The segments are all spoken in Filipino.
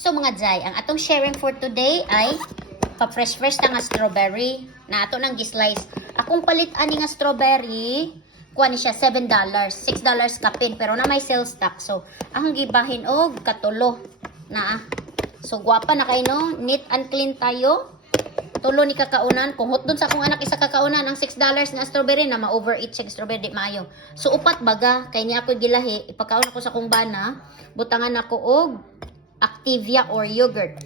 So mga Jai, ang atong sharing for today ay pa-fresh-fresh na nga strawberry na ato nang gislice. Akong palit ani nga strawberry, kuha ni siya $7, $6 kapin, pero na may sales tax. So, akong gibahin og katulo na. So, guwapa na kayo, no? Neat and clean tayo. Tulo ni kakaunan. Kung hot dun sa akong anak isa kakaunan, ang $6 nga strawberry na ma-overeat siya strawberry, di maayo. So, upat baga, kay niya ako gilahi, ipakaon ako sa akong bana, butangan ako og Activia or yogurt.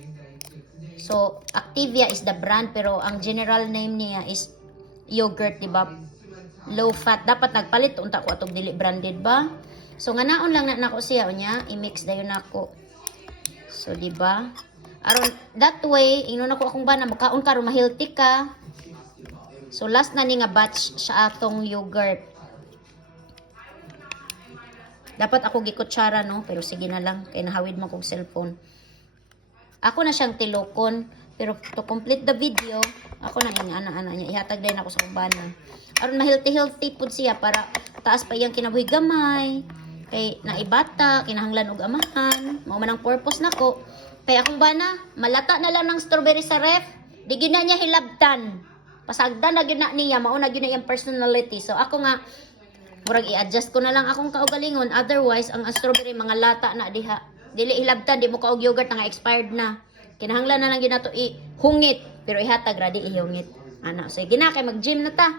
So, Activia is the brand, pero ang general name niya is yogurt, di ba? Low fat. Dapat nagpalit unta ko atong dili branded ba? So, nga naon lang na nako siya unya, i-mix dayon nako. So, di ba? Aron that way, ingnon ako akong bana makaon karon ma-healthy ka. So, last na ni nga batch sa atong yogurt. Dapat ako gikutsara, no? Pero sige na lang. Kaya nahawid mo kong cellphone. Ako na siyang tilokon. Pero to complete the video, ako na yung ana-ana niya. Ihatag din ako sa kumbana. Aron ma-healthy po siya para taas pa iyang kinabuhi gamay. Kay naibata, kinahanglan og amahan. Mao man ang purpose nako. Kaya akong bana, malata na lang ng strawberry sa ref. Di gina niya hilabtan. Pasagdan na gina niya. Mauna gina iyang personality. So ako nga, murag i-adjust ko na lang akong kaugalingon. Otherwise, ang strawberry mga lata na diha. Dili hilabtan, di mo kaog yogurt na nga expired na. Kinahanglan na lang ginato i-hungit. Pero ihatag ra di ihungit. Ana, so gina kay mag-gym na ta.